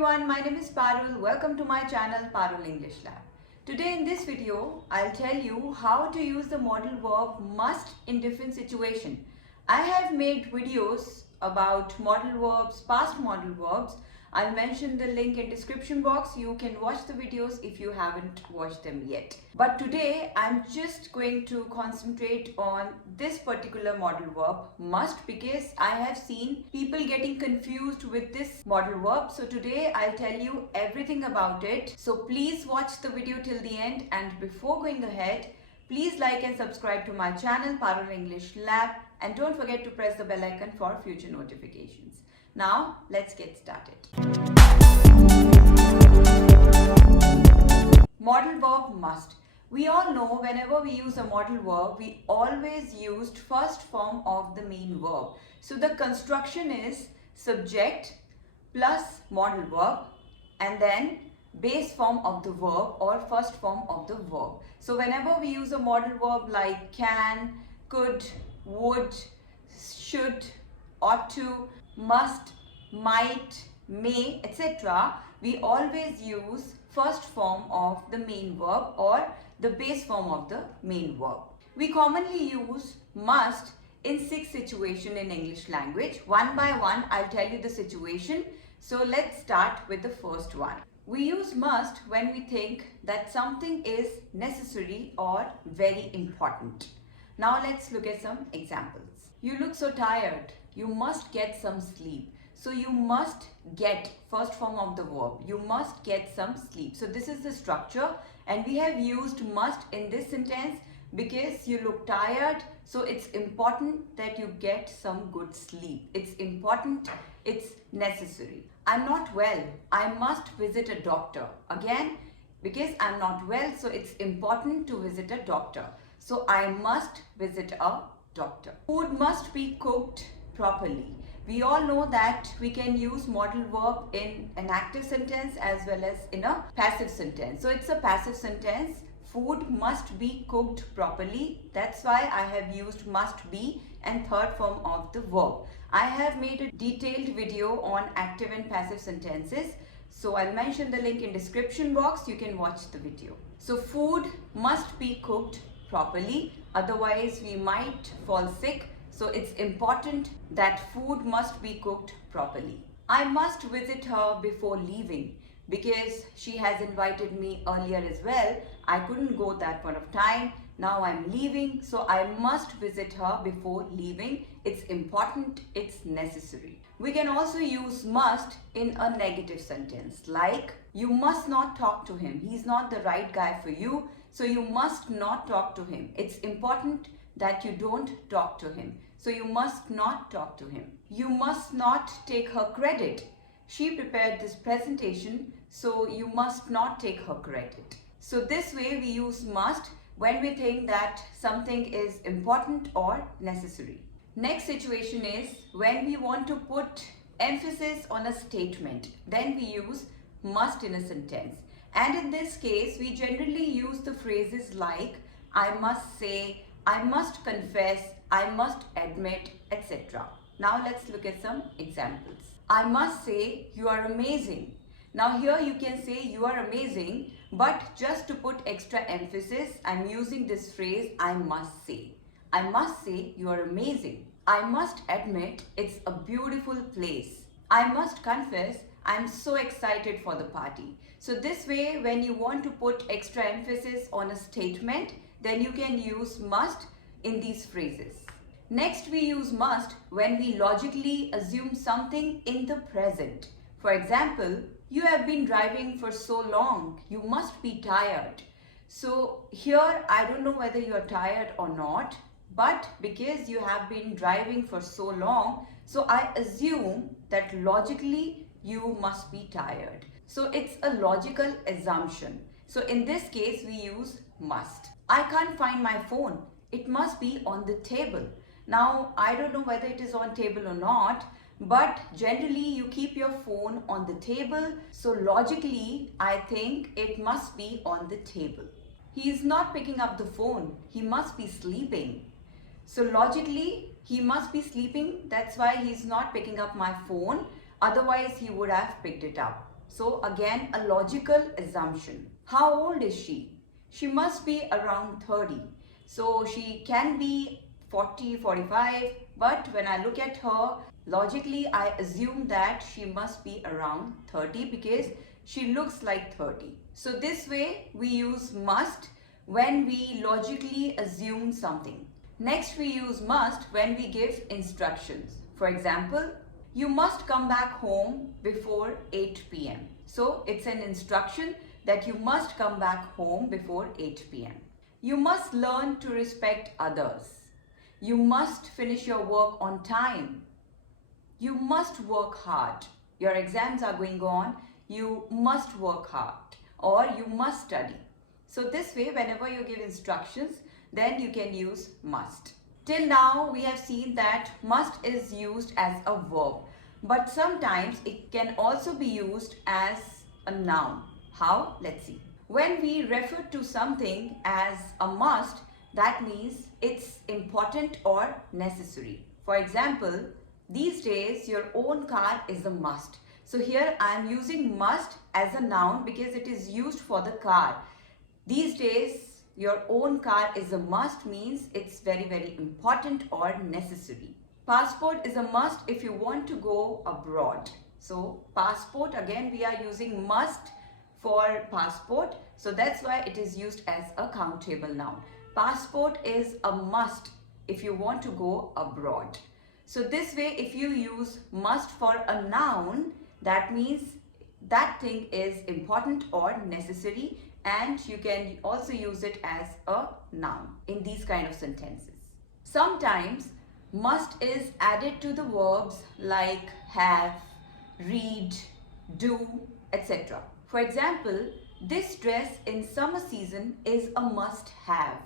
everyone, my name is Parul. Welcome to my channel Parul English Lab. Today in this video, I'll tell you how to use the modal verb must in different situations. I have made videos about modal verbs, past modal verbs. I'll mention the link in description box. You can watch the videos if you haven't watched them yet. But today I'm just going to concentrate on this particular modal verb must, because I have seen people getting confused with this modal verb. So today I'll tell you everything about it. So please watch the video till the end, and before going ahead, please like and subscribe to my channel Parul English Lab, and don't forget to press the bell icon for future notifications. Now, let's get started. Modal verb must. We all know whenever we use a modal verb, we always used first form of the main verb. So the construction is subject plus modal verb and then base form of the verb or first form of the verb. So whenever we use a modal verb like can, could, would, should, ought to, must, might, may, etc. we always use first form of the main verb or the base form of the main verb. We commonly use must in 6 situations in English language. One by one, I'll tell you the situation. So let's start with the first one. We use must when we think that something is necessary or very important. Now let's look at some examples. You look so tired. You must get some sleep. So you must get, first form of the verb. You must get some sleep. So this is the structure, and we have used must in this sentence because you look tired. So it's important that you get some good sleep. It's important, it's necessary. I'm not well. I must visit a doctor. Again, because I'm not well, so it's important to visit a doctor. So I must visit a doctor. Food must be cooked properly. We all know that we can use modal verb in an active sentence as well as in a passive sentence. So it's a passive sentence. Food must be cooked properly. That's why I have used must be and third form of the verb. I have made a detailed video on active and passive sentences. So I'll mention the link in description box. You can watch the video. So food must be cooked properly. Otherwise we might fall sick. So it's important that food must be cooked properly. I must visit her before leaving because she has invited me earlier as well. I couldn't go that point of time. Now I'm leaving, so I must visit her before leaving. It's important, it's necessary. We can also use must in a negative sentence like you must not talk to him. He's not the right guy for you, so you must not talk to him. It's important that you don't talk to him. So you must not talk to him. You must not take her credit. She prepared this presentation, so you must not take her credit. So this way we use must when we think that something is important or necessary. Next situation is when we want to put emphasis on a statement. Then we use must in a sentence. And in this case, we generally use the phrases like I must say, I must confess, I must admit, etc. Now let's look at some examples. I must say you are amazing. Now here you can say you are amazing, but just to put extra emphasis, I'm using this phrase I must say. I must say you are amazing. I must admit it's a beautiful place. I must confess I'm so excited for the party. So this way, when you want to put extra emphasis on a statement, then you can use must in these phrases. Next, we use must when we logically assume something in the present. For example, you have been driving for so long, you must be tired. So here, I don't know whether you are tired or not, but because you have been driving for so long, so I assume that logically you must be tired. So it's a logical assumption. So in this case, we use must. I can't find my phone. It must be on the table. Now, I don't know whether it is on table or not, but generally you keep your phone on the table. So logically, I think it must be on the table. He is not picking up the phone. He must be sleeping. So logically, he must be sleeping. That's why he's not picking up my phone. Otherwise, he would have picked it up. So again, a logical assumption. How old is she? She must be around 30. So she can be 40, 45, but when I look at her, logically I assume that she must be around 30 because she looks like 30. So this way we use must when we logically assume something. Next, we use must when we give instructions. For example, you must come back home before 8 p.m. So it's an instruction that you must come back home before 8 p.m. You must learn to respect others. You must finish your work on time. You must work hard. Your exams are going on. You must work hard or you must study. So this way, whenever you give instructions, then you can use must. Till now, we have seen that must is used as a verb, but sometimes it can also be used as a noun. How? Let's see. When we refer to something as a must, that means it's important or necessary. For example, these days your own car is a must. So here I am using must as a noun because it is used for the car. These days, your own car is a must means it's very, very important or necessary. Passport is a must if you want to go abroad. So, passport, again, we are using must for passport. So, that's why it is used as a countable noun. Passport is a must if you want to go abroad. So, this way, if you use must for a noun, that means that thing is important or necessary, and you can also use it as a noun in these kind of sentences. Sometimes must is added to the verbs like have, read, do, etc. For example, this dress in summer season is a must have.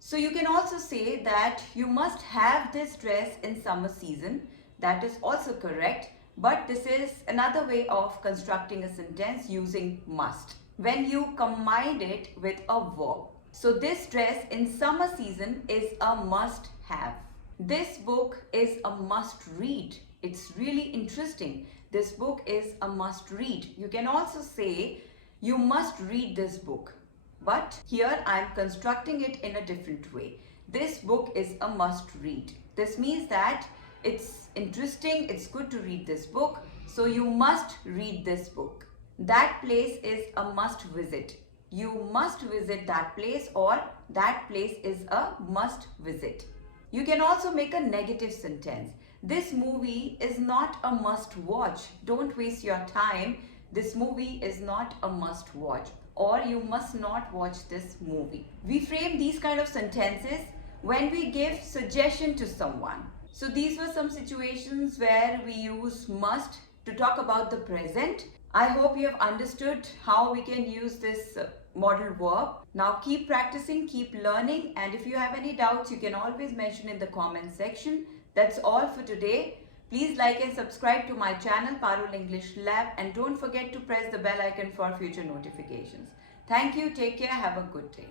So you can also say that you must have this dress in summer season. That is also correct, but this is another way of constructing a sentence using must when you combine it with a verb. So this dress in summer season is a must have. This book is a must read. It's really interesting. This book is a must read. You can also say you must read this book. But here I am constructing it in a different way. This book is a must read. This means that it's interesting, it's good to read this book. So you must read this book. That place is a must visit. You must visit that place, or that place is a must visit. You can also make a negative sentence. This movie is not a must watch. Don't waste your time. This movie is not a must watch, or you must not watch this movie. We frame these kind of sentences when we give suggestion to someone. So these were some situations where we use must to talk about the present. I hope you have understood how we can use this modal verb. Now keep practicing, keep learning, and if you have any doubts, you can always mention in the comment section. That's all for today. Please like and subscribe to my channel Parul English Lab, and don't forget to press the bell icon for future notifications. Thank you, take care, have a good day.